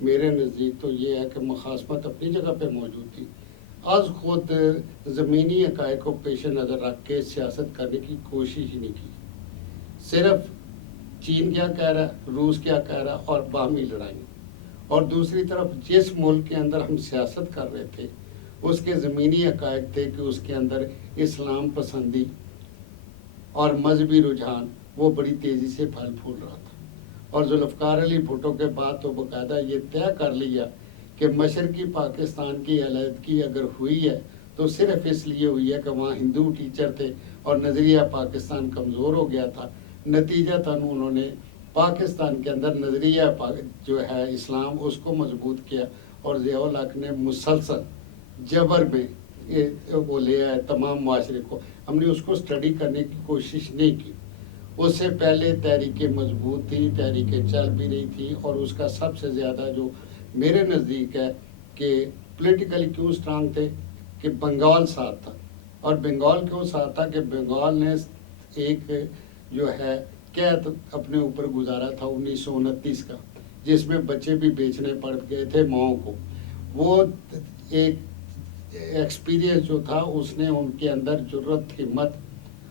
میرے نزدیک تو یہ ہے کہ مخاصمت اپنی جگہ پہ موجود تھی. آج خود زمینی حقائق کو پیش نظر رکھ کے سیاست کرنے کی کوشش ہی نہیں کی. صرف چین کیا کہہ رہا ہے, روس کیا کہہ رہا ہے, اور باہمی لڑائی. اور دوسری طرف جس ملک کے اندر ہم سیاست کر رہے تھے اس کے زمینی حقائق تھے کہ اس کے اندر اسلام پسندی اور مذہبی رجحان وہ بڑی تیزی سے پھل پھول رہا تھا. اور ذوالفقار علی بھٹو کے بعد تو باقاعدہ یہ طے کر لیا کہ مشرقی پاکستان کی علیحدگی اگر ہوئی ہے تو صرف اس لیے ہوئی ہے کہ وہاں ہندو ٹیچر تھے اور نظریہ پاکستان کمزور ہو گیا تھا. نتیجتاً انہوں نے پاکستان کے اندر نظریہ جو ہے اسلام اس کو مضبوط کیا, اور ضیاء الحق نے مسلسل جبر میں وہ لے آئے تمام معاشرے کو. ہم نے اس کو اسٹڈی کرنے کی کوشش نہیں کی. اس سے پہلے تحریکیں مضبوط تھی, تحریکیں چل بھی رہی تھی, اور اس کا سب سے زیادہ جو میرے نزدیک ہے کہ پولیٹیکلی کیوں اسٹرانگ تھے کہ بنگال ساتھ تھا. اور بنگال کیوں ساتھ تھا کہ بنگال نے ایک جو ہے قید اپنے اوپر گزارا تھا 1929 کا, جس میں بچے بھی بیچنے پڑ گئے تھے ماؤں کو. وہ ایک ایکسپیرینس جو تھا اس نے ان کے اندر جرت, ہمت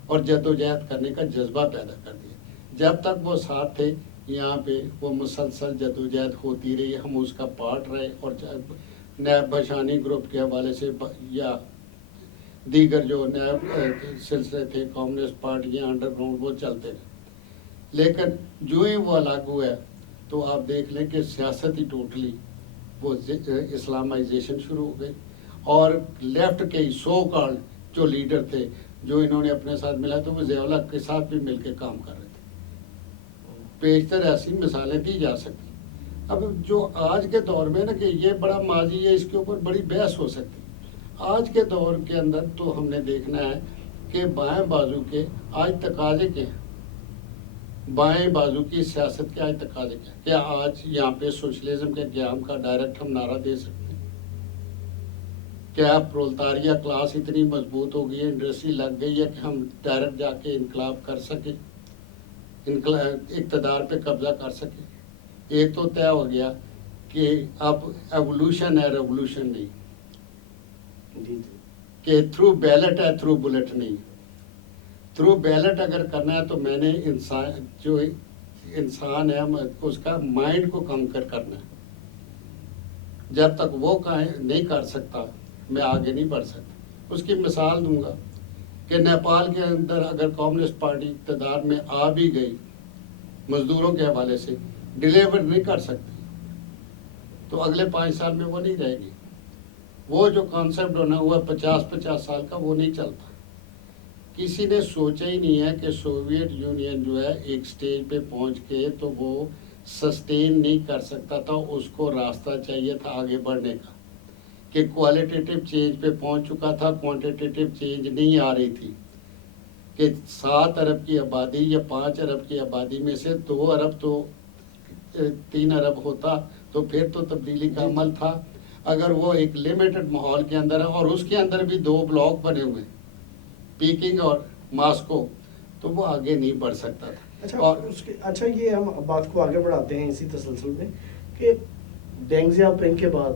اور جدوجہد کرنے کا جذبہ پیدا کر دیا. جب تک وہ ساتھ تھے یہاں پہ وہ مسلسل جدوجہد ہوتی رہی, ہم اس کا پارٹ رہے, اور نیب بھاشانی گروپ کے حوالے سے یا دیگر جو نیب سلسلے تھے کمیونسٹ پارٹیاں انڈر گراؤنڈ وہ چلتے رہے. لیکن جو ہی وہ الگ ہوا ہے تو آپ دیکھ لیں کہ سیاست ہی ٹوٹلی وہ اسلامائزیشن شروع ہو گئی, اور لیفٹ کے سو کالڈ جو لیڈر تھے جو انہوں نے اپنے ساتھ ملا تو وہ ضیاء الحق کے ساتھ بھی مل کے کام کر رہے تھے. پیشتر ایسی مثالیں دی جا سکتی. اب جو آج کے دور میں نا کہ یہ بڑا ماضی ہے, اس کے اوپر بڑی بحث ہو سکتی. آج کے دور کے اندر تو ہم نے دیکھنا ہے کہ بائیں بازو کے آج تقاضے کے ہیں, بائیں بازو کی سیاست کے آج تقاضے کیا. کیا آج یہاں پہ سوشلزم کے قیام کا ڈائریکٹ ہم نعرہ دے سکتے ہیں؟ کیا پرولتاریہ کلاس اتنی مضبوط ہو گئی ہے, انڈسٹری لگ گئی ہے کہ ہم ڈائریکٹ جا کے انقلاب کر سکیں, اقتدار پہ قبضہ کر سکیں؟ ایک تو طے ہو گیا کہ اب ایوولوشن ہے, ریوولوشن نہیں, کہ تھرو بیلٹ ہے, تھرو بلٹ نہیں. تھرو بیلٹ اگر کرنا ہے تو میں نے انسان ہے اس کا مائنڈ کو کنکر کرنا ہے. جب تک وہ نہیں کر سکتا میں آگے نہیں بڑھ سکتا. اس کی مثال دوں گا کہ نیپال کے اندر اگر کمیونسٹ پارٹی اقتدار میں آ بھی گئی مزدوروں کے حوالے سے ڈیلیور نہیں کر سکتی تو اگلے 5 سال میں وہ نہیں رہے گی. وہ جو کانسیپٹ ہونا ہوا 50 سال کا وہ نہیں چلتا. کسی نے سوچا ہی نہیں ہے کہ سوویت یونین جو ہے ایک سٹیج پہ پہنچ کے تو وہ سسٹین نہیں کر سکتا تھا, اس کو راستہ چاہیے تھا آگے بڑھنے کا, کہ کوالٹیٹیو چینج پہ پہنچ چکا تھا, کوانٹیٹیو چینج نہیں آ رہی تھی. کہ 7 ارب کی آبادی یا 5 ارب کی آبادی میں سے 2 ارب تو 3 ارب ہوتا تو پھر تو تبدیلی کا عمل تھا. اگر وہ ایک لمیٹڈ ماحول کے اندر ہے اور اس کے اندر بھی 2 بلاک بنے ہوئے پیکنگ اور ماسکو, تو وہ آگے نہیں بڑھ سکتا تھا. اچھا یہ ہم بات کو آگے بڑھاتے ہیں اسی تسلسل میں کہ ڈینگ زیاپنگ کے بعد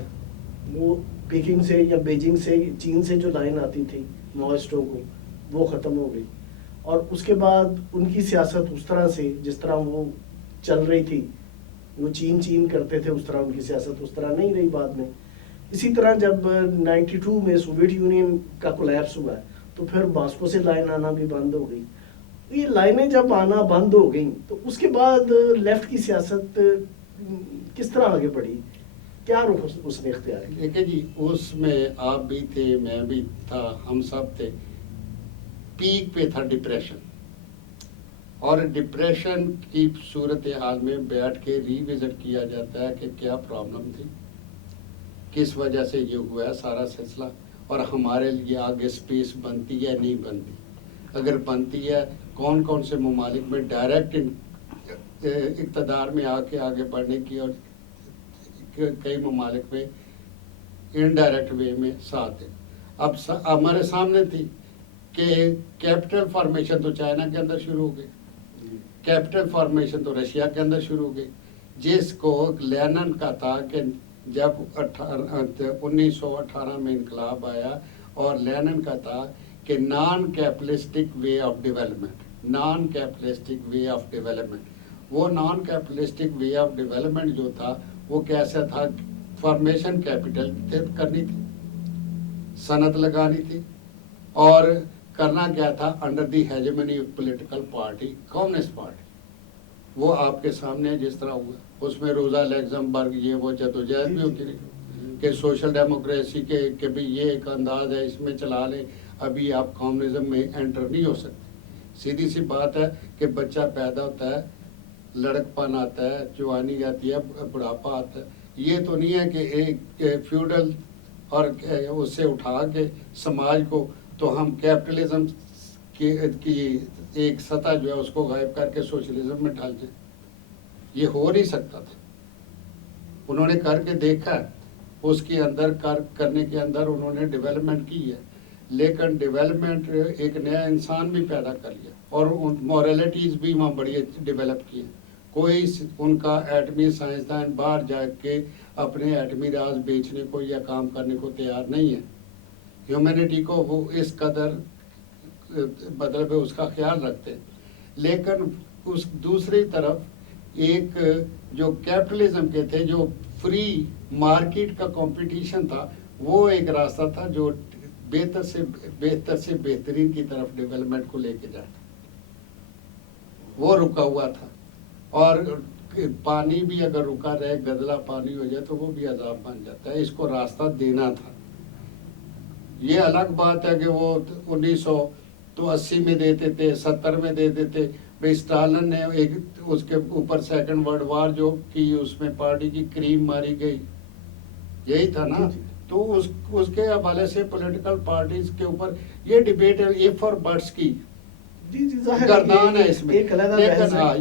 وہ پیکنگ سے یا بیجنگ سے چین سے جو لائن آتی تھی ماویسٹوں کو وہ ختم ہو گئی, اور اس کے بعد ان کی سیاست اس طرح سے جس طرح وہ چل رہی تھی, وہ چین کرتے تھے اس طرح ان کی سیاست اس طرح نہیں رہی بعد میں. اسی طرح جب 92 میں سوویت یونین کا کولیپس ہوا ہے تو پھر ماسکو سے لائن آنا بھی بند ہو گئی. یہ لائنیں جب آنا بند ہو گئیں تو اس کے بعد لیفٹ کی سیاست کس طرح آگے بڑھی, کیا رخ اس نے اختیار کیا؟ دیکھیں جی, اس میں آپ بھی تھے, میں بھی تھا, ہم سب تھے. پیک پہ تھا ڈپریشن, اور ڈپریشن کی صورتحال میں بیٹھ کے ری وزٹ کیا جاتا ہے کہ کیا پرابلم تھی, کس وجہ سے یہ ہوا ہے سارا سلسلہ, اور ہمارے لیے آگے سپیس بنتی ہے نہیں بنتی. اگر بنتی ہے کون کون سے ممالک میں ڈائریکٹ اقتدار میں آ کے آگے بڑھنے کی, اور کئی ممالک میں انڈائریکٹ وے میں ساتھ ہے. اب ہمارے سامنے تھی کہ کیپٹل فارمیشن تو چائنا کے اندر شروع ہو گئی, کیپٹل فارمیشن تو رشیا کے اندر شروع ہو گئی, جس کو لینن کا تھا کہ جب 1918 میں انقلاب آیا، اور لینن کا تھا کہ non capitalistic way of development, non capitalistic way of development. وہ non capitalistic way of development جو تھا وہ کیسا تھا؟ فارمیشن کیپٹل کرنی تھی، صنعت لگانی تھی، اور کرنا کیا تھا؟ Under the hegemony of political party, communist party. وہ آپ کے سامنے جس طرح ہوا، اس میں روزا لیگزمبرگ یہ وہ جدوجہد بھی ہوتی رہی کہ سوشل ڈیموکریسی کے کہ بھی یہ ایک انداز ہے، اس میں چلا لیں، ابھی آپ کمیونزم میں انٹر نہیں ہو سکتے۔ سیدھی سی بات ہے کہ بچہ پیدا ہوتا ہے، لڑک پن آتا ہے، جوانی آتی ہے، بڑھاپا آتا ہے۔ یہ تو نہیں ہے کہ ایک فیوڈل اور اس سے اٹھا کے سماج کو تو ہم کیپٹلزم کی ایک سطح جو ہے اس کو غائب کر کے سوشلزم میں ڈال دیں۔ یہ ہو نہیں سکتا تھا۔ انہوں نے کر کے دیکھا ہے، اس کے اندر کرنے کے اندر انہوں نے ڈیولپمنٹ کی ہے، لیکن ڈیولپمنٹ ایک نیا انسان بھی پیدا کر لیا، اور مورالٹیز بھی وہاں بڑی ڈیولپ کی ہیں۔ کوئی ان کا ایٹمی سائنسدان باہر جا کے اپنے ایٹمی راز بیچنے کو یا کام کرنے کو تیار نہیں ہے۔ ہیومینٹی کو وہ اس قدر مطلب اس کا خیال رکھتے ہیں، لیکن اس دوسری طرف ایک جو کیپٹلزم کے تھے، جو فری مارکیٹ کا کمپٹیشن تھا، وہ ایک راستہ تھا جو بہتر سے بہترین کی طرف ڈیولپمنٹ کو لے کے جائے، وہ رکا ہوا تھا۔ اور پانی بھی اگر رکا رہے، گدلا پانی ہو جائے تو وہ بھی عذاب بن جاتا ہے، اس کو راستہ دینا تھا۔ یہ الگ بات ہے کہ وہ 1980 میں دیتے تھے، 70 میں دیتے تھے۔ بھائی اسٹالن نے ایک اس کے اوپر سیکنڈ ورلڈ وار جو کی، اس میں پارٹی کی کریم ماری گئی، یہی تھا نا۔ تو اس کے حوالے سے پولیٹیکل پارٹیز کے اوپر یہ ڈیبیٹ ہے، ایف اور بٹس کی گردان ہے اس میں، لیکن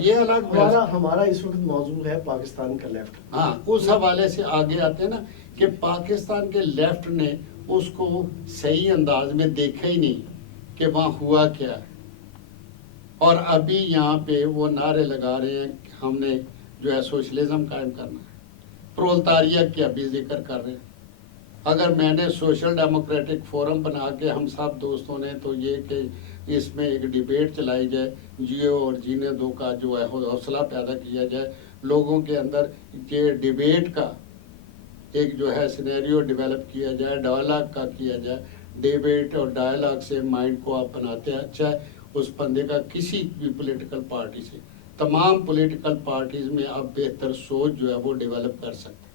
یہ الگ ہمارا اس وقت موضوع ہے پاکستان کا لیفٹ۔ ہاں، اس حوالے سے آگے آتے ہیں نا کہ پاکستان کے لیفٹ نے اس کو صحیح انداز میں دیکھا ہی نہیں کہ وہاں ہوا کیا ہے، اور ابھی یہاں پہ وہ نعرے لگا رہے ہیں کہ ہم نے جو ہے سوشلزم قائم کرنا ہے، پرولتاریہ کی ابھی ذکر کر رہے ہیں۔ اگر میں نے سوشل ڈیموکریٹک فورم بنا کے ہم سب دوستوں نے تو یہ کہ اس میں ایک ڈیبیٹ چلائی جائے، جیو اور جینے دو کا جو ہے حوصلہ پیدا کیا جائے لوگوں کے اندر، یہ ڈیبیٹ کا ایک جو ہے سینیریو ڈیولپ کیا جائے، ڈائلاگ کا کیا جائے۔ ڈیبیٹ اور ڈائلاگ سے مائنڈ کو آپ بناتے ہیں اچھا ہے، اس بندے کا کسی بھی پولیٹیکل پارٹی سے، تمام پولیٹیکل پارٹیز میں آپ بہتر سوچ جو ہے وہ ڈیولپ کر سکتے ہیں،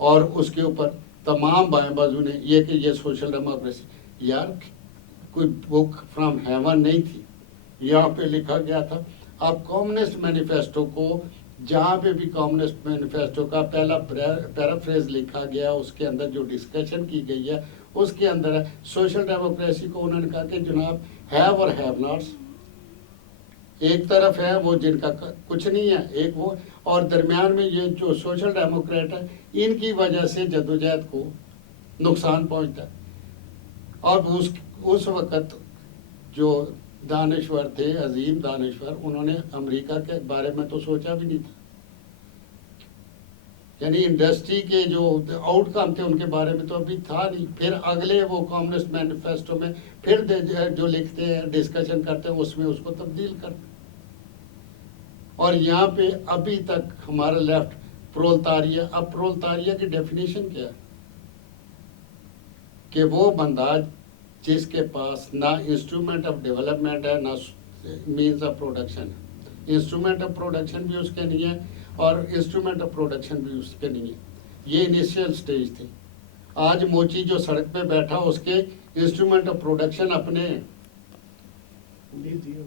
اور اس کے اوپر تمام بائیں بازو نے یہ کہ یہ سوشل ڈیموکریسی، یار کوئی بک فرام ہیون نہیں تھی، یہاں پہ لکھا گیا تھا۔ اب کمیونسٹ مینیفیسٹو کو جہاں پہ بھی کمیونسٹ مینیفیسٹو کا پہلا پیرافریز لکھا گیا، اس کے اندر جو ڈسکشن کی گئی ہے اس کے اندر ہے سوشل ڈیموکریسی کو انہوں نے کہا کہ جناب ہیو اور ہیو ناٹس، ایک طرف ہے وہ جن کا کچھ نہیں ہے، ایک وہ، اور درمیان میں یہ جو سوشل ڈیموکریٹ ہے ان کی وجہ سے جدوجہد کو نقصان پہنچتا ہے۔ اور اس وقت جو دانشور تھے، عظیم دانشور، انہوں نے امریکہ کے بارے میں تو سوچا بھی نہیں تھا، یعنی انڈسٹری کے جو آؤٹ کم تھے ان کے بارے میں تو ابھی تھا نہیں۔ پھر اگلے وہ کمیونسٹ مینیفیسٹو میں پھر جو لکھتے ہیں، ڈسکشن کرتے ہیں، اس میں اس کو تبدیل کرتے ہیں۔ اور یہاں پہ ابھی تک ہمارا لیفٹ پرولتاریہ، اب پرولتاریہ کی ڈیفینیشن کیا ہے کہ وہ بندہ جس کے پاس نہ انسٹرومنٹ آف ڈیولپمنٹ ہے، نہ مینز آف پروڈکشن ہے۔ انسٹرومنٹ آف پروڈکشن بھی اس کے نہیں ہے اور انسٹرومنٹ آف پروڈکشن بھی اس کے نہیں ہے۔ یہ انیشیل سٹیج تھی۔ آج موچی جو سڑک پہ بیٹھا اس کے انسٹرومنٹ آف پروڈکشن اپنے ہیں،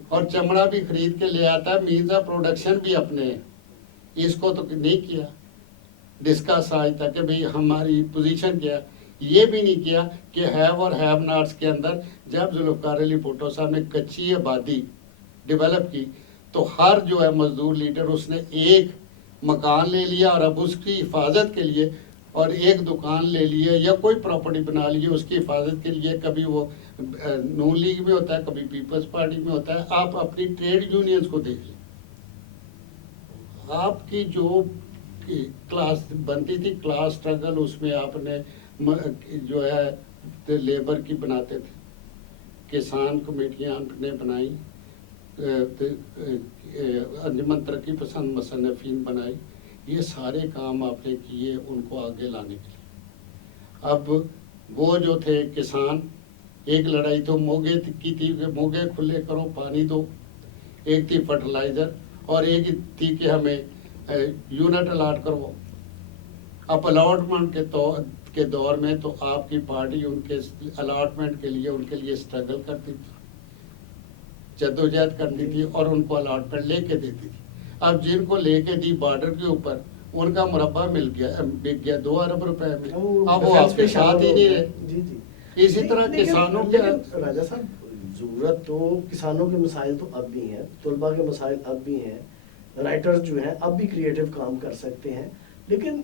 اور چمڑا بھی خرید کے لے آتا ہے، مینز آف پروڈکشن بھی اپنے ہیں۔ اس کو تو نہیں کیا ڈسکس آج تک کہ بھئی ہماری پوزیشن کیا، یہ بھی نہیں کیا کہ ہیو اور ہیو ناٹس کے اندر جب ذوالفقار علی بھٹو صاحب نے کچی آبادی ڈیولپ کی تو ہر جو ہے مزدور لیڈر اس نے ایک مکان لے لیا اور اب اس کی حفاظت کے لیے، اور ایک دکان لے لیے یا کوئی پراپرٹی بنا لیے اس کی حفاظت کے لیے، کبھی وہ نون لیگ میں ہوتا ہے، کبھی پیپلز پارٹی میں ہوتا ہے۔ آپ اپنی ٹریڈ یونینز کو دیکھ لیں، آپ کی جو کلاس بنتی تھی کلاس اسٹرگل، اس میں آپ نے جو ہے لیبر کی بناتے تھے، کسان کمیٹیاں آپ نے بنائی، انجمن ترقی پسند مصنفین بنائی، یہ سارے کام آپ نے کیے ان کو آگے لانے کے لیے۔ اب وہ جو تھے کسان، ایک لڑائی تو موگے کی تھی کہ موگے کھلے کرو پانی دو، ایک تھی فرٹیلائزر، اور ایک تھی کہ ہمیں یونٹ الاٹ کرو۔ اب الاٹمنٹ کے دور میں تو آپ کی پارٹی ان کے الاٹمنٹ کے لیے ان کے لیے اسٹرگل کرتی تھی، جدوجہد کرتی تھی اور ان کو الاٹمنٹ لے کے دیتی تھی۔ اب جن کو لے کے دی بارڈر کے اوپر، ان کا مربع بک گیا 2 ارب روپے میں، اب وہ آپ کے ساتھ ہی نہیں رہے۔ اسی طرح کسانوں کے راجہ صاحب، ضرورت تو کسانوں کے مسائل تو اب بھی ہیں، طلباء کے مسائل اب بھی ہیں، رائٹرز جو ہیں اب بھی کریٹو کام کر سکتے ہیں، لیکن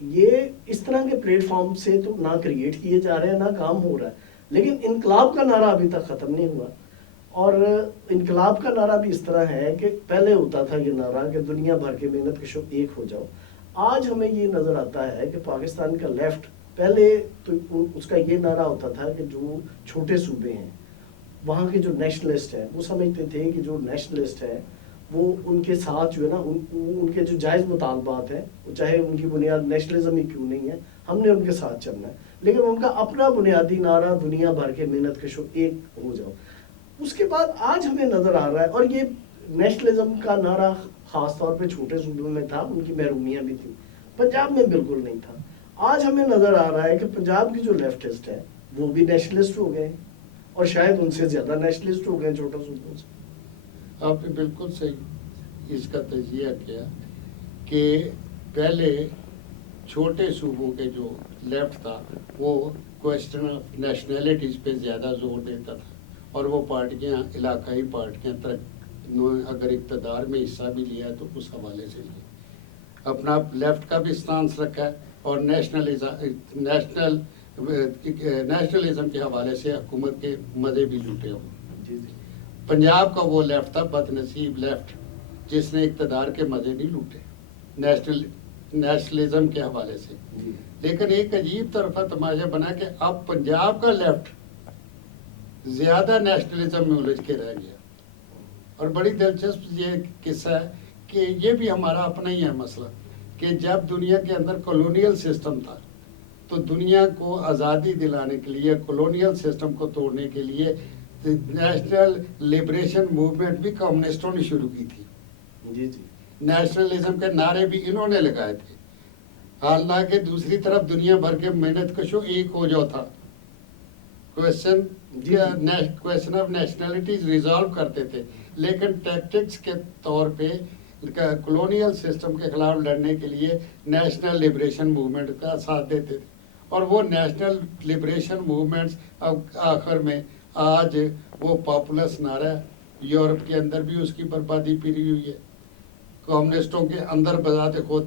یہ اس طرح کے پلیٹ فارم سے تو نہ کریٹ کیے جا رہے ہیں نہ کام ہو رہا ہے۔ لیکن انقلاب کا نعرہ ابھی تک ختم نہیں ہوا، اور انقلاب کا نعرہ بھی اس طرح ہے کہ پہلے ہوتا تھا یہ نعرہ کہ دنیا بھر کے محنت کشوں ایک ہو جاؤ۔ آج ہمیں یہ نظر آتا ہے کہ پاکستان کا لیفٹ، پہلے تو اس کا یہ نعرہ ہوتا تھا کہ جو چھوٹے صوبے ہیں وہاں کے جو نیشنلسٹ ہیں وہ سمجھتے تھے کہ جو نیشنلسٹ ہیں وہ ان کے ساتھ جو ہے نا ان کے جو جائز مطالبات ہیں، چاہے ان کی بنیاد نیشنلزم ہی کیوں نہیں ہے، ہم نے ان کے ساتھ چلنا ہے۔ لیکن ان کا اپنا بنیادی نعرہ دنیا بھر کے محنت کشوں ایک ہو جاؤ۔ اس کے بعد آج ہمیں نظر آ رہا ہے، اور یہ نیشنلزم کا نعرہ خاص طور پہ چھوٹے صوبوں میں تھا، ان کی محرومیاں بھی تھیں، پنجاب میں بالکل نہیں تھا۔ آج ہمیں نظر آ رہا ہے کہ پنجاب کی جو لیفٹسٹ ہیں وہ بھی نیشنلسٹ ہو گئے، اور شاید ان سے زیادہ نیشنلسٹ ہو گئے چھوٹے صوبوں سے۔ آپ نے بالکل صحیح اس کا تجزیہ کیا کہ پہلے چھوٹے صوبوں کے جو لیفٹ تھا وہ کوسچن آف نیشنلٹیز پہ زیادہ زور دیتا تھا، اور وہ پارٹیاں علاقائی پارٹیاں اگر اقتدار میں حصہ بھی لیا تو اس حوالے سے لیا، اپنا لیفٹ کا بھی اسٹانس رکھا ہے، اور نیشنلزم کے حوالے سے حکومت کے مزے بھی لوٹے ہوں۔ پنجاب کا وہ لیفٹ تھا بد نصیب لیفٹ جس نے اقتدار کے مزے نہیں لوٹے نیشنلزم کے حوالے سے۔ لیکن ایک عجیب طرفہ تماشا بنا کہ اب پنجاب کا لیفٹ زیادہ نیشنلزم میں الجھ کے رہ گیا، اور بڑی دلچسپ یہ قصہ ہے کہ یہ بھی ہمارا اپنا ہی ہے مسئلہ، کہ جب دنیا کے اندر کولونیل سسٹم تھا تو دنیا کو آزادی دلانے کے لیے، کولونیل سسٹم کو توڑنے کے لیے نیشنل لبریشن موومنٹ بھی کمیونسٹوں نے شروع کی تھی۔ نیشنلزم کے نعرے بھی انہوں نے لگائے تھے، حالانکہ دوسری طرف دنیا بھر کے محنت کشوں ایک ہو جاؤ تھا، کویشچن آف نیشنلٹیز ریزالو کرتے تھے، لیکن ٹیکٹکس کے طور پہ کولونیل سسٹم کے خلاف لڑنے کے لیے نیشنل لبریشن موومنٹ کا ساتھ دیتے تھے، اور وہ نیشنل لبریشن موومنٹس آخر میں آج وہ پاپولس نعرہ یورپ کے اندر بھی اس کی بربادی پھری ہوئی ہے، کمیونسٹوں کے اندر بذات خود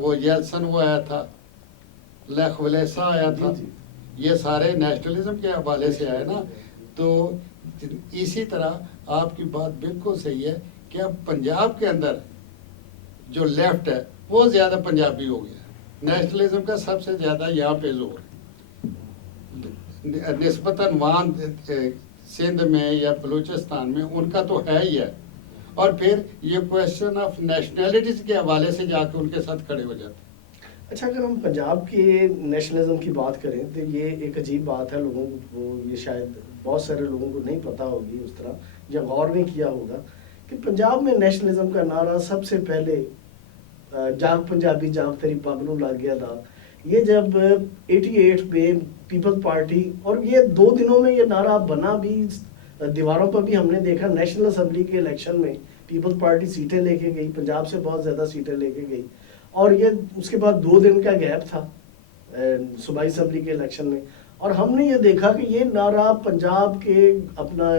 وہ یلسن وہ آیا تھا، لیخ ولیسا آیا تھا، یہ سارے نیشنلزم کے حوالے سے آئے نا۔ تو اسی طرح آپ کی بات بالکل صحیح ہے کہ اب پنجاب کے اندر جو لیفٹ ہے وہ زیادہ پنجابی ہو گیا، نیشنلزم کا سب سے زیادہ یہاں پہ زور نسبتاً وہاں سندھ میں یا بلوچستان میں ان کا تو ہے ہی ہے، اور پھر یہ کویشچن آف نیشنلٹیز کے حوالے سے جا کے ان کے ساتھ کھڑے ہو جاتے ہیں۔ اچھا، اگر ہم پنجاب کے نیشنلزم کی بات کریں تو یہ ایک عجیب بات ہے، لوگوں کو یہ شاید بہت سارے لوگوں کو نہیں پتہ ہوگی اس طرح، یا غور نہیں کیا ہوگا کہ پنجاب میں نیشنلزم کا نعرہ سب سے پہلے جاگ پنجابی جاگ تیری پگ نوں لگ گیا تھا، یہ جب 88 میں پیپل پارٹی، اور یہ 2 دنوں میں یہ نعرہ بنا بھی، دیواروں پر بھی ہم نے دیکھا، نیشنل اسمبلی کے الیکشن میں پیپل پارٹی سیٹیں لے کے گئی، پنجاب سے بہت زیادہ سیٹیں لے کے گئی، اور یہ اس کے بعد 2 دن کا گیپ تھا صوبائی اسمبلی کے الیکشن میں، اور ہم نے یہ دیکھا کہ یہ نعرہ پنجاب کے اپنا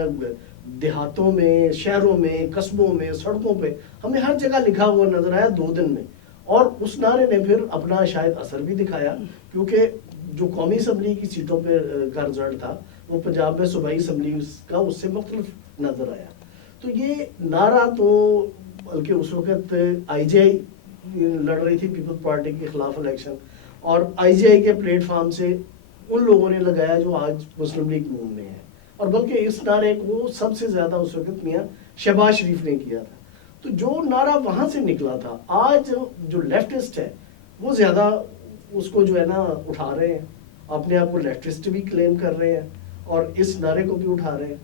دیہاتوں میں، شہروں میں، قصبوں میں، سڑکوں پہ ہمیں ہر جگہ لکھا ہوا نظر آیا 2 دن میں، اور اس نعرے نے پھر اپنا شاید اثر بھی دکھایا، کیونکہ جو قومی اسمبلی کی سیٹوں پہ کا رزلٹ تھا وہ پنجاب میں صوبائی اسمبلی کا اس سے مختلف نظر آیا۔ تو یہ نعرہ تو بلکہ اس وقت آئی جے آئی لڑ رہی تھی پیپلز پارٹی کے خلاف الیکشن، اور آئی جے آئی کے پلیٹ فارم سے ان لوگوں نے لگایا جو آج مسلم لیگ نون میں ہے، اور بلکہ اس نعرے کو سب سے زیادہ اس وقت میاں شہباز شریف نے کیا تھا. تو جو نعرہ وہاں سے نکلا تھا، آج جو لیفٹسٹ ہے وہ زیادہ اس کو جو ہے نا اٹھا رہے ہیں، اپنے آپ کو لیفٹسٹ بھی کلیم کر رہے ہیں اور اس نعرے کو بھی اٹھا رہے ہیں.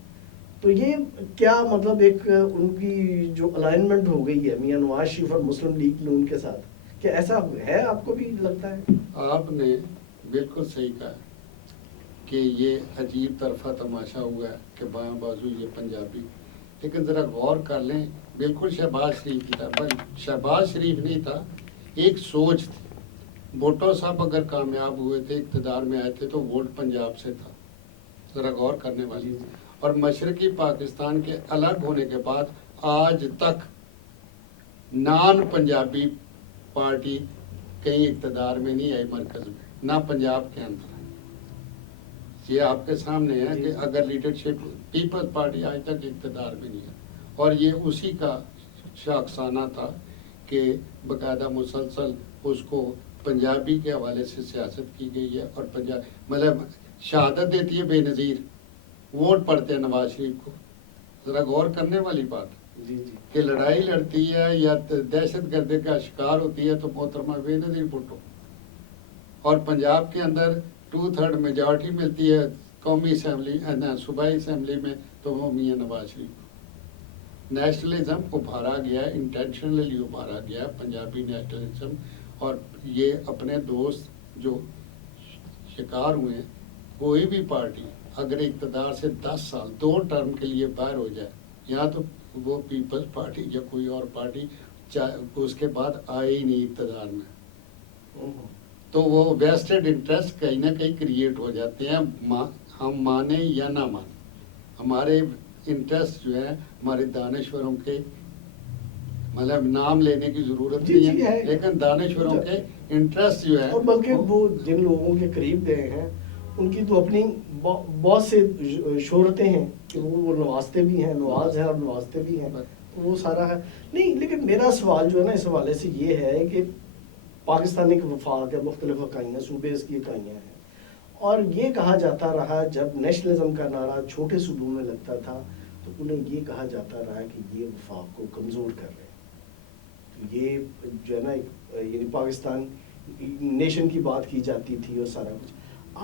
تو یہ کیا مطلب ایک ان کی جو الائنمنٹ ہو گئی ہے میاں نواز شریف اور مسلم لیگ نون کے ساتھ، کیا ایسا ہے؟ آپ کو بھی لگتا ہے؟ آپ نے بالکل صحیح کہا کہ یہ عجیب طرفہ تماشا ہوا ہے کہ بایاں بازو یہ پنجابی، لیکن ذرا غور کر لیں، بالکل شہباز شریف کی تھا، بس شہباز شریف نہیں تھا، ایک سوچ تھی. بھٹو صاحب اگر کامیاب ہوئے تھے، اقتدار میں آئے تھے، تو ووٹ پنجاب سے تھا، ذرا غور کرنے والی. اور مشرقی پاکستان کے الگ ہونے کے بعد آج تک نان پنجابی پارٹی کہیں اقتدار میں نہیں آئی مرکز میں، نہ پنجاب کے اندر. یہ آپ کے سامنے ہے کہ اگر لیڈرشپ پیپلز پارٹی آج تک اقتدار میں نہیں ہے، اور یہ اسی کا شاخسانہ تھا کہ باقاعدہ مسلسل اس کو پنجابی کے حوالے سے سیاست کی گئی ہے، اور پنجاب مطلب شہادت دیتی ہے بے نظیر، ووٹ پڑتے ہیں نواز شریف کو. ذرا غور کرنے والی بات کہ لڑائی لڑتی ہے یا دہشت گردی کا شکار ہوتی ہے تو محترمہ بے نظیر بھٹو، اور پنجاب کے اندر 2/3 میجارٹی ملتی ہے قومی اسمبلی صوبائی اسمبلی میں تو وہ میاں نواز شریف. نیشنلزم ابھارا گیا ہے، انٹینشنلی ابھارا گیا ہے پنجابی نیشنلزم، اور یہ اپنے دوست جو شکار ہوئے ہیں. کوئی بھی پارٹی اگر اقتدار سے 10 سال 2 ٹرم کے لیے باہر ہو جائے، یا تو وہ پیپلز پارٹی یا کوئی اور پارٹی اس کے بعد آئے ہی نہیں اقتدار میں، تو وہ ویسٹڈ انٹرسٹ کہیں نہ کہیں کریٹ ہو جاتے ہیں، ہم مانیں یا نہ مانیں. ہمارے انٹرسٹ جو ہے ہمارے دانشوروں کے، مطلب نام لینے کی ضرورت نہیں ہے، لیکن دانشوروں کے انٹرسٹ جو ہے، اور بلکہ وہ جن لوگوں کے قریب گئے ہیں ان کی تو اپنی بہت سے شہرتیں ہیں کہ وہ نوازتے بھی ہیں، نواز ہیں اور نوازتے بھی ہیں، وہ سارا ہے. نہیں، لیکن میرا سوال جو ہے نا اس حوالے سے یہ ہے کہ پاکستان ایک وفاق ہے، مختلف اکائیاں، صوبے اس کی اکائیاں ہیں، اور یہ کہا جاتا رہا جب نیشنلزم کا نعرہ چھوٹے صوبوں میں لگتا تھا تو انہیں یہ کہا جاتا رہا کہ یہ وفاق کو کمزور کر رہے ہیں. تو یہ جو ہے نا یعنی پاکستان نیشن کی بات کی جاتی تھی اور سارا کچھ.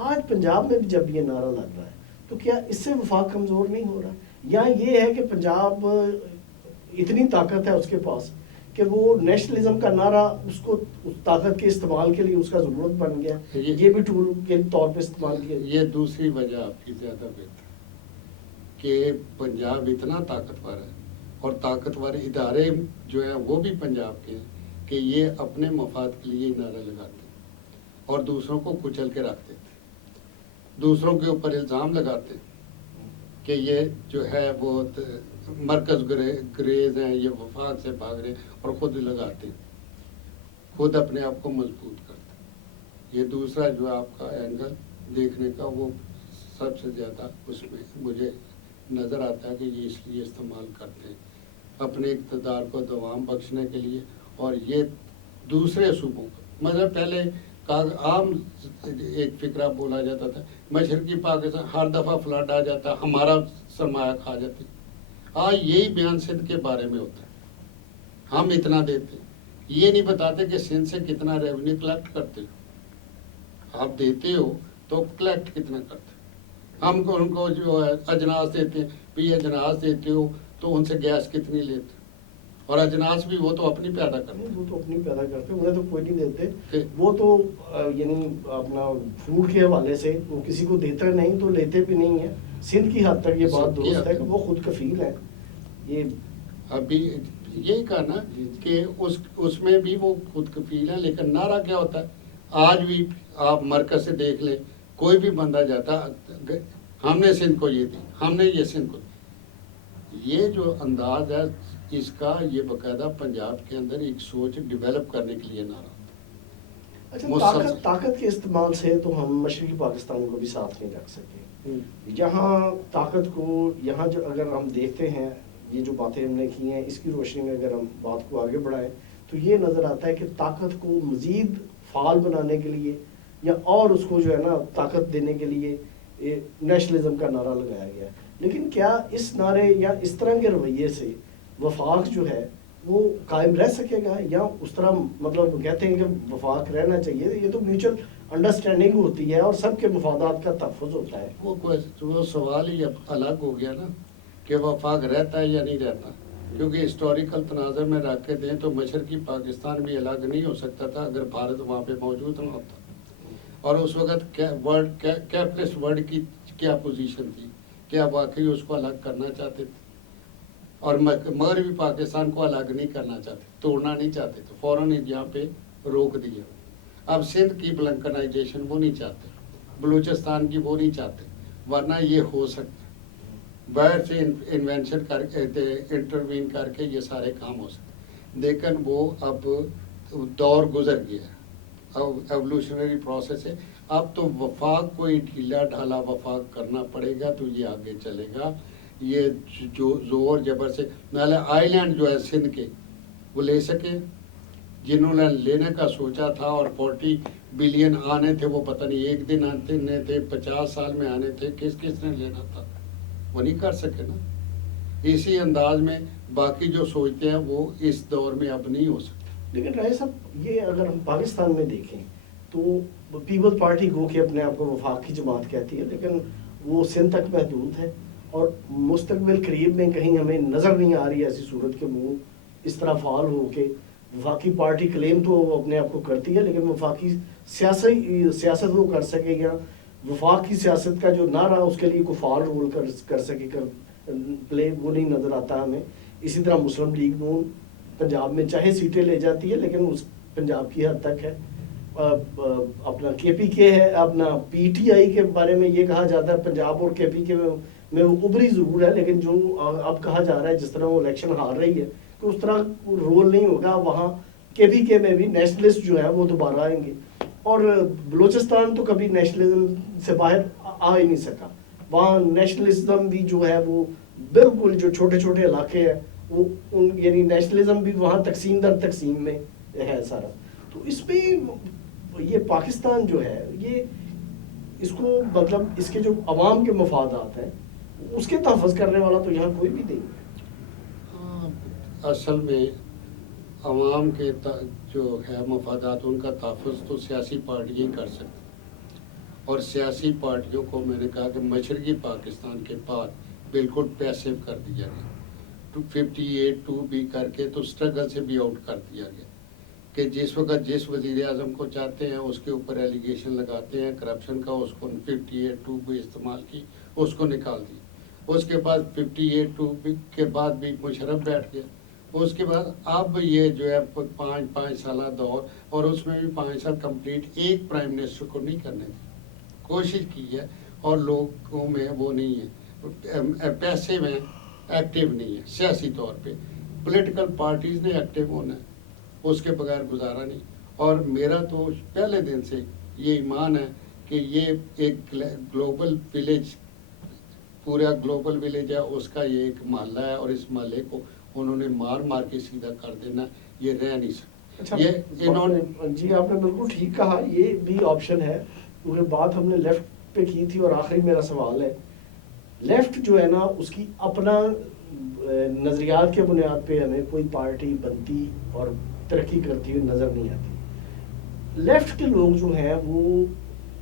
آج پنجاب میں بھی جب یہ نعرہ لگ رہا ہے تو کیا اس سے وفاق کمزور نہیں ہو رہا؟ یا یہ ہے کہ پنجاب اتنی طاقت ہے اس کے پاس کہ وہ نیشنلزم کا نعرہ اس کو اس طاقت کے استعمال کے لیے اس کا ضرورت بن گیا، یہ بھی ٹول کے طور پہ استعمال کیا؟ یہ دوسری وجہ آپ کی زیادہ بہتر کہ پنجاب اتنا طاقتور ہے، اور طاقتور ادارے جو ہیں وہ بھی پنجاب کے ہیں کہ یہ اپنے مفاد کے لیے نعرہ لگاتے ہیں اور دوسروں کو کچل کے رکھ دیتے ہیں، دوسروں کے اوپر الزام لگاتے ہیں کہ یہ جو ہے وہ مرکز گریز ہیں، یہ وفاق سے بھاگ رہے ہیں، اور خود لگاتے ہیں، خود اپنے آپ کو مضبوط کرتے ہیں. یہ دوسرا جو آپ کا اینگل دیکھنے کا وہ سب سے زیادہ اس میں مجھے نظر آتا ہے کہ یہ اس لیے استعمال کرتے ہیں اپنے اقتدار کو دوام بخشنے کے لیے. اور یہ دوسرے صوبوں کو، مطلب پہلے عام ایک فکرہ بولا جاتا تھا مشرقی پاکستان ہر دفعہ فلڈ آ جاتا ہمارا سرمایہ کھا جاتے. آج یہی بیان سندھ کے بارے میں ہوتا ہے، ہم اتنا دیتے، یہ نہیں بتاتے کہ سندھ سے کتنا ریونیو کلیکٹ کرتے ہو. آپ دیتے ہو تو کلیکٹ کتنا کرتے. ہم کو ان کو جو ہے اجناس دیتے ہیں، بھی اجناس دیتے ہو تو ان سے گیس کتنی لیتے، اور اجناس بھی وہ تو اپنی پیدا کرتے ہیں، وہ تو اپنی پیدا کرتے ہیں، انہیں تو کوئی نہیں دیتے. وہ تو یعنی اپنا فوڈ کے حوالے سے وہ کسی کو دیتا نہیں تو لیتے بھی نہیں ہیں. سندھ کی حد تک یہ بات درست ہے کہ وہ خود کفیل ہیں. یہ ابھی یہی کہا نا کہ اس میں بھی وہ خود کفیل ہیں، لیکن نعرہ کیا ہوتا ہے. آج بھی آپ مرکز سے دیکھ لیں، کوئی بھی بندہ جاتا ہم نے سندھ کو یہ دی، ہم نے یہ سندھ کو دی. یہ جو انداز ہے اس کا، یہ باقاعدہ پنجاب کے اندر ایک سوچ ڈیولپ کرنے کے لیے نعرہ. اچھا، طاقت کے استعمال سے تو ہم مشرقی پاکستان کو بھی ساتھ نہیں رکھ سکے. یہاں طاقت کو، یہاں جو اگر ہم دیکھتے ہیں یہ جو باتیں ہم نے کی ہیں اس کی روشنی میں اگر ہم بات کو آگے بڑھائیں تو یہ نظر آتا ہے کہ طاقت کو مزید فعال بنانے کے لیے یا اور اس کو جو ہے نا طاقت دینے کے لیے نیشنلزم کا نعرہ لگایا گیا ہے. لیکن کیا اس نعرے یا اس طرح کے رویے سے وفاق جو ہے وہ قائم رہ سکے گا, یا اس طرح مطلب کہتے ہیں کہ وفاق رہنا چاہیے, یہ تو میوچل انڈرسٹینڈنگ ہوتی ہے اور سب کے مفادات کا تحفظ ہوتا ہے. وہ سوال ہی اب الگ ہو گیا نا کہ وفاق رہتا ہے یا نہیں رہتا, کیونکہ ہسٹوریکل تناظر میں رکھ کے دیں تو مشرقی پاکستان بھی الگ نہیں ہو سکتا تھا اگر بھارت وہاں پہ موجود نہ ہوتا. اور اس وقت کیپٹلسٹ ورلڈ کی کیا پوزیشن تھی, کیا واقعی اس کو الگ کرنا چاہتے تھے, اور مغربی پاکستان کو الگ نہیں کرنا چاہتے, توڑنا نہیں چاہتے, تو فوراً یہاں پہ روک دیا. اب سندھ کی بلنکنائزیشن وہ نہیں چاہتے, بلوچستان کی وہ نہیں چاہتے, ورنہ یہ ہو سکتا باہر سے انوینشن کر کے انٹروین کر کے یہ سارے کام ہو سکتے. لیکن وہ اب دور گزر گیا ہے, اب ایولیوشنری پروسیس ہے. اب تو وفاق کوئی ڈھیلا ڈھالا وفاق کرنا پڑے گا تو یہ آگے چلے گا. یہ جو زور جبر سے نالے آئی لینڈ جو ہے سندھ کے وہ لے سکے, جنہوں نے لینے کا سوچا تھا اور 40 بلین آنے تھے, وہ پتہ نہیں ایک دن آنے تھے, 50 سال میں آنے تھے, کس نے لینا تھا, وہ نہیں کر سکے نا. اسی انداز میں باقی جو سوچتے ہیں وہ اس دور میں اب نہیں ہو سکتے. لیکن رائے صاحب یہ اگر ہم پاکستان میں دیکھیں تو پیپل پارٹی گو کہ اپنے آپ کو وفاق کی جماعت کہتی ہے, لیکن وہ سندھ تک محدود ہے اور مستقبل قریب میں کہیں ہمیں نظر نہیں آ رہی ایسی صورت کہ وہ اس طرح فعال ہو کے وفاقی پارٹی کلیم تو وہ اپنے آپ کو کرتی ہے, لیکن وفاقی سیاست وہ کر سکے یا وفاق کی سیاست کا جو نہ رہا اس کے لیے کوئی فعال رول کر سکے پلے, وہ نہیں نظر آتا ہمیں. اسی طرح مسلم لیگ نون پنجاب میں چاہے سیٹیں لے جاتی ہے لیکن اس پنجاب کی حد تک ہے. اپنا کے پی کے ہے, اپنا پی ٹی آئی کے بارے میں یہ کہا جاتا ہے پنجاب اور کے پی کے میں وہ ابری ضرور ہے, لیکن جو اب کہا جا رہا ہے جس طرح وہ الیکشن ہار رہی ہے کہ اس طرح رول نہیں ہوگا. وہاں کے پی کے میں بھی نیشنلسٹ جو ہے وہ دوبارہ آئیں گے, اور بلوچستان تو کبھی نیشنلزم سے باہر آ ہی نہیں سکا. وہاں نیشنلزم بھی جو ہے وہ بالکل جو چھوٹے چھوٹے علاقے ہیں وہ یعنی نیشنلزم بھی وہاں تقسیم در تقسیم میں ہے سارا. تو اس پہ یہ پاکستان جو ہے یہ اس کو مطلب اس کے جو عوام کے مفادات ہیں اس کے تحفظ کرنے والا تو یہاں کوئی بھی نہیں. اصل میں عوام کے جو ہے مفادات ان کا تحفظ تو سیاسی پارٹیاں کر سکتی, اور سیاسی پارٹیوں کو میں نے کہا کہ مشرقی پاکستان کے بعد بالکل پیسیو کر دیا گیا, 58-2 بھی کر کے تو اسٹرگل سے بھی آؤٹ کر دیا گیا کہ جس وقت جس وزیر اعظم کو چاہتے ہیں اس کے اوپر ایلیگیشن لگاتے ہیں کرپشن کا, اس کو 58-2 بھی استعمال کی, اس کو نکال دیا. اس کے بعد 58-2 کے بعد بھی مشرف بیٹھ گیا. اس کے بعد اب یہ جو ہے 5 سالہ دور, اور اس میں بھی 5 سال کمپلیٹ ایک پرائم منسٹر کو نہیں کرنے دی کوشش کی ہے, اور لوگوں میں وہ نہیں ہے, پیسے میں ایکٹیو نہیں ہے سیاسی طور پہ. پولیٹیکل پارٹیز نے ایکٹیو ہونا ہے, اس کے بغیر گزارا نہیں. اور میرا تو پہلے دن سے یہ ایمان ہے کہ یہ ایک گلوبل ولیج, پورا گلوبل ولیج ہے, اس کا یہ ایک محلہ ہے, اور اس محلے کو انہوں نے مار کے سیدھا کر دینا, یہ رہ نہیں سکتا. اچھا, یہ انہوں نے جی آپ نے بالکل ٹھیک کہا, یہ بھی آپشن ہے, کیونکہ بات ہم نے لیفٹ پہ کی تھی. اور آخری میرا سوال ہے, لیفٹ جو ہے نا اس کی اپنا نظریات کے بنیاد پہ ہمیں کوئی پارٹی بنتی اور ترقی کرتی ہوئی نظر نہیں آتی. لیفٹ کے لوگ جو ہیں وہ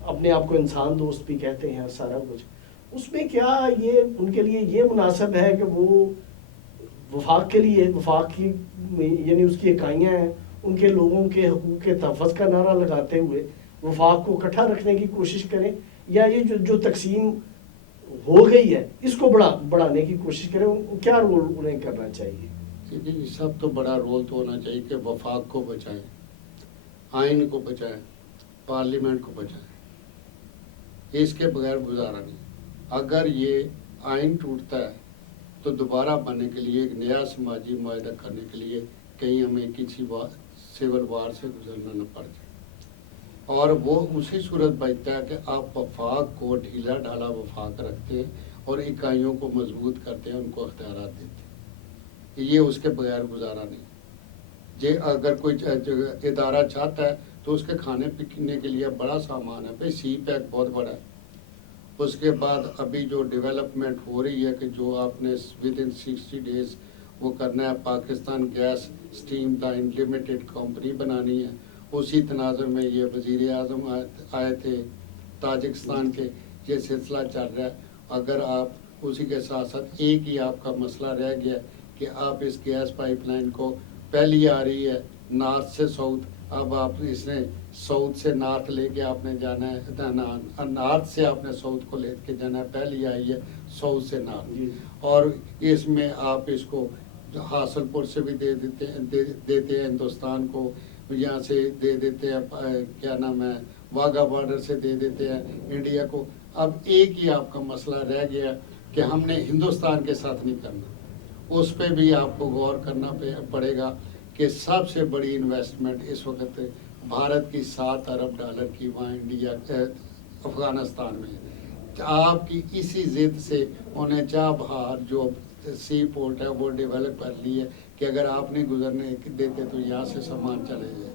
اپنے آپ کو انسان دوست بھی کہتے ہیں سارا کچھ, اس میں کیا یہ ان کے لیے یہ مناسب ہے کہ وہ وفاق کے لیے, وفاق کی یعنی اس کی اکائیاں ہیں, ان کے لوگوں کے حقوق کے تحفظ کا نعرہ لگاتے ہوئے وفاق کو اکٹھا رکھنے کی کوشش کریں, یا یہ جو تقسیم ہو گئی ہے اس کو بڑھانے کی کوشش کریں, کیا رول انہیں کرنا چاہیے؟ جی سب تو بڑا رول تو ہونا چاہیے کہ وفاق کو بچائیں, آئین کو بچائیں, پارلیمنٹ کو بچائیں. اس کے بغیر گزارا نہیں. اگر یہ آئین ٹوٹتا ہے تو دوبارہ بننے کے لیے ایک نیا سماجی معاہدہ کرنے کے لیے کہیں ہمیں کسی سول وار سے گزرنا نہ پڑ جائے. اور وہ اسی صورت بچتا ہے کہ آپ وفاق کو ڈھیلا ڈھالا وفاق رکھتے ہیں اور اکائیوں کو مضبوط کرتے ہیں, ان کو اختیارات دیتے ہیں. یہ اس کے بغیر گزارا نہیں. جی اگر کوئی ادارہ چاہتا ہے تو اس کے کھانے پینے کے لیے بڑا سامان ہے بھائی. سی پیک بہت بڑا ہے. اس کے بعد ابھی جو ڈیولپمنٹ ہو رہی ہے کہ جو آپ نے ود ان 60 days وہ کرنا ہے, پاکستان گیس اسٹیم دا لمیٹڈ کمپنی بنانی ہے. اسی تناظر میں یہ وزیر اعظم آئے تھے تاجکستان کے, یہ سلسلہ چل رہا ہے. اگر آپ اسی کے ساتھ ساتھ ایک ہی آپ کا مسئلہ رہ گیا کہ آپ اس گیس پائپ لائن کو, پہلی آ رہی ہے نارتھ سے ساؤتھ, اب آپ اس نے ساؤتھ سے نارتھ لے کے آپ نے جانا ہے, نارتھ سے آپ نے ساؤتھ کو لے کے جانا ہے. پہلی آئی ہے ساؤتھ سے نارتھ, اور اس میں آپ اس کو حاصل پور سے بھی دیتے ہیں ہندوستان کو, یہاں سے دے دیتے ہیں کیا نام ہے واگا بارڈر سے دے دیتے ہیں انڈیا کو. اب ایک ہی آپ کا مسئلہ رہ گیا کہ ہم نے ہندوستان کے ساتھ نہیں کرنا. اس پہ بھی آپ کو غور کرنا پڑے گا کہ سب سے بڑی انویسٹمنٹ اس وقت بھارت کی $7 ارب کی وہاں انڈیا افغانستان میں ہے. آپ کی اسی ضد سے انہیں چاہ بہار جو سی پورٹ ہے وہ ڈیولپ کر لی ہے کہ اگر آپ نہیں گزرنے دیتے تو یہاں سے سامان چلے جائے.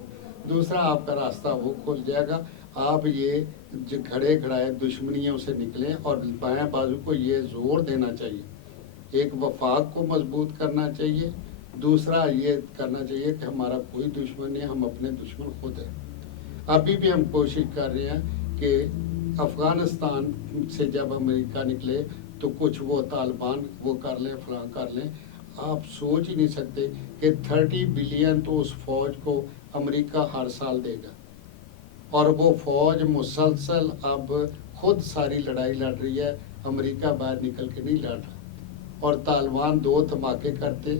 دوسرا آپ کا راستہ وہ کھل جائے گا. آپ یہ کھڑے کھڑائے دشمنیوں سے نکلیں, اور بائیں بازو کو یہ زور دینا چاہیے, ایک وفاق کو مضبوط کرنا چاہیے. دوسرا یہ کرنا چاہیے کہ ہمارا کوئی دشمن نہیں, ہم اپنے دشمن خود ہیں. ابھی بھی ہم کوشش کر رہے ہیں کہ افغانستان سے جب امریکہ نکلے تو کچھ وہ طالبان وہ کر لیں فلاں کر لیں. آپ سوچ ہی نہیں سکتے کہ 30 بلین تو اس فوج کو امریکہ ہر سال دے گا, اور وہ فوج مسلسل اب خود ساری لڑائی لڑ رہی ہے, امریکہ باہر نکل کے نہیں لڑ رہا. اور طالبان 2 دھماکے کرتے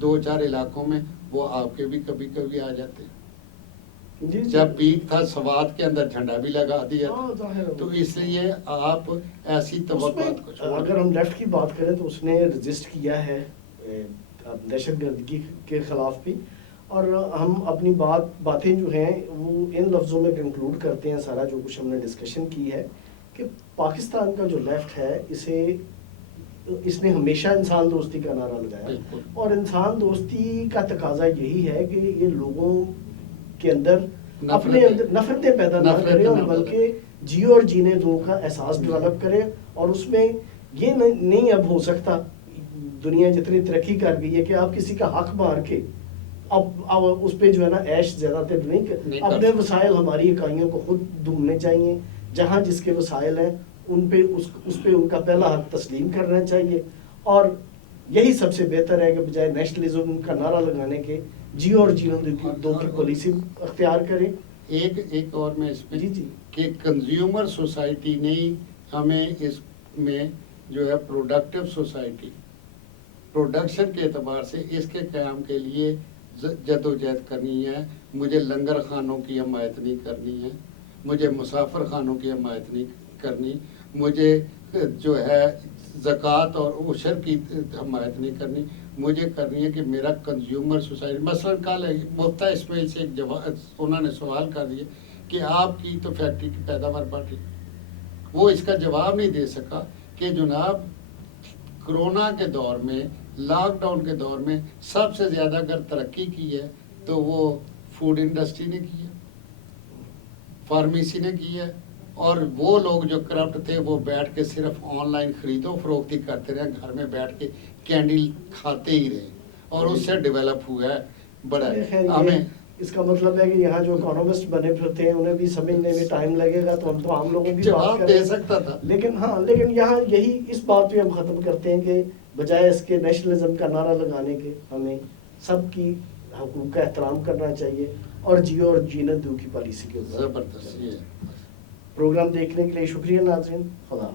2-4 علاقوں میں, وہ آپ کے بھی کبھی کبھی آ جاتے. جب پیک تھا سوات کے اندر جھنڈا بھی لگا دیا, تو اس لیے آپ ایسی توقعات کو چھوڑیں. اگر ہم لیفٹ کی بات کریں تو اس نے رجسٹ کیا ہے دہشت گردی کے خلاف بھی, اور ہم اپنی باتیں جو ہیں وہ ان لفظوں میں کنکلوڈ کرتے ہیں سارا جو کچھ ہم نے ڈسکشن کی ہے کہ پاکستان کا جو لیفٹ ہے اس نے ہمیشہ انسان دوستی کا نعرہ لگایا, اور انسان دوستی کا تقاضا یہی ہے کہ یہ لوگوں کے اندر اپنے اندر نفرتیں پیدا نہ کرے, اور بلکہ جیو اور جینے دو کا احساس ڈیولپ کرے. اور اس میں یہ نہیں اب ہو سکتا, دنیا جتنی ترقی کر گئی ہے کہ آپ کسی کا حق مار کے اب اس پہ جو ہے نا عیش زیادہ تر نہیں اپنے وسائل ہماری اکائیوں کو خود ڈھونڈنے چاہیے. جہاں جس کے وسائل ہیں ان پہ اس پہ ان کا پہلا حق تسلیم کرنا چاہیے, اور یہی سب سے بہتر ہے کہ بجائے نیشنلزم کا نعرہ لگانے کے جیو اور جیو دو کی پالیسی اختیار کریں. ایک اور میں اس میں کہ کنزیومر سوسائٹی نے ہمیں اس میں جو ہے پروڈکٹیو سوسائٹی پروڈکشن کے اعتبار سے اس کے قیام کے لیے جدوجہد کرنی ہے. مجھے لنگر خانوں کی حمایت نہیں کرنی ہے, مجھے مسافر خانوں کی حمایت نہیں کرنی, مجھے جو ہے زکوٰۃ اور عشر کی حمایت نہیں کرنی. مجھے کرنی ہے کہ میرا کنزیومر سوسائٹی, مثلاً کل مفتہ اسماعیل سے ایک انہوں نے سوال کر دیا کہ آپ کی تو فیکٹری کی پیداوار بڑھ رہی, وہ اس کا جواب نہیں دے سکا کہ جناب کرونا کے دور میں لاک ڈاؤن کے دور میں سب سے زیادہ اگر ترقی کی ہے تو وہ فوڈ انڈسٹری نے کی ہے, فارمیسی نے کی ہے, اور وہ لوگ جو کرپٹ تھے وہ بیٹھ کے صرف آن لائن خرید و فروختی کرتے رہے, گھر میں بیٹھ کے کینڈل کھاتے ہی رہے, اور اس سے ڈیولپ ہوا ہے بڑا. ہمیں اس کا مطلب ہے کہ یہاں جو اکانومسٹ بنے پھرتے ہیں انہیں بھی سمجھنے میں ٹائم لگے گا, تو ہم تو عام لوگوں کی جواب دے سکتا تھا. لیکن یہاں یہی اس بات پہ ہم ختم کرتے ہیں کہ بجائے اس کے نیشنلزم کا نعرہ لگانے کے ہمیں سب کی حقوق کا احترام کرنا چاہیے, اور جیو اور جینے دو کی پالیسی کے اوپر. زبردست. پروگرام دیکھنے کے لیے شکریہ ناظرین. خدا.